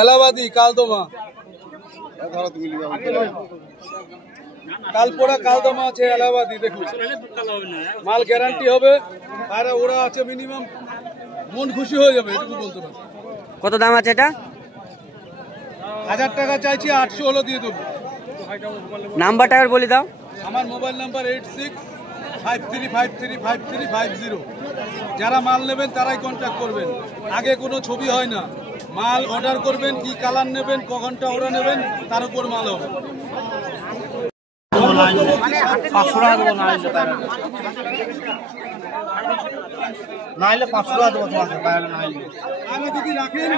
এলাহাবাদী কালদমা কালপোড়া কালদমা আছে এলাহাবাদী দেখুন মাল গ্যারান্টি হবে আর ওরা আছে মিনিমাম মন খুশি হয়ে যাবে এটুকু বলতে পারি। কত দাম আছে এটা? 1000 টাকা চাইছি 800 হলো দিয়ে দেবো। নাম্বারটা আর বলে দাও। আমার মোবাইল নাম্বার 8653535350। যারা মাল নেবেন তারাই কন্ট্যাক্ট করবেন, আগে কোনো ছবি হয় না। মাল অর্ডার করবেন, কি কালার নেবেন, ক ঘন্টা ওরা নেবেন তার উপর মাল হবে। 500 টাকা দেবো নাইলে 500 টাকা দেবো আমি যদি রাখেন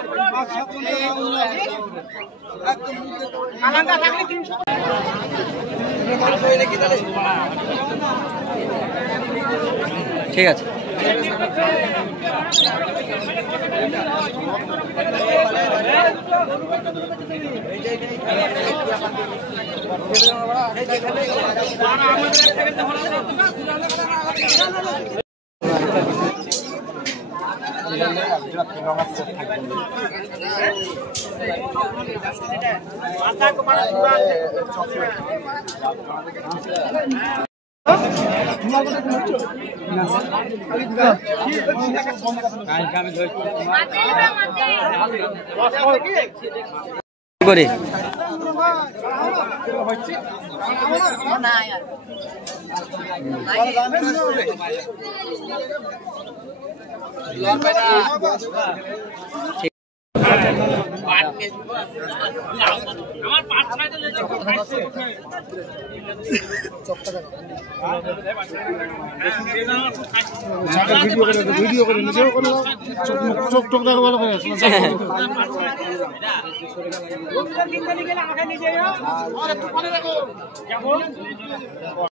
ঠিক আছে। করে ভিডিও করে নিজেও করে চোখ টোক দেখো ভালো করে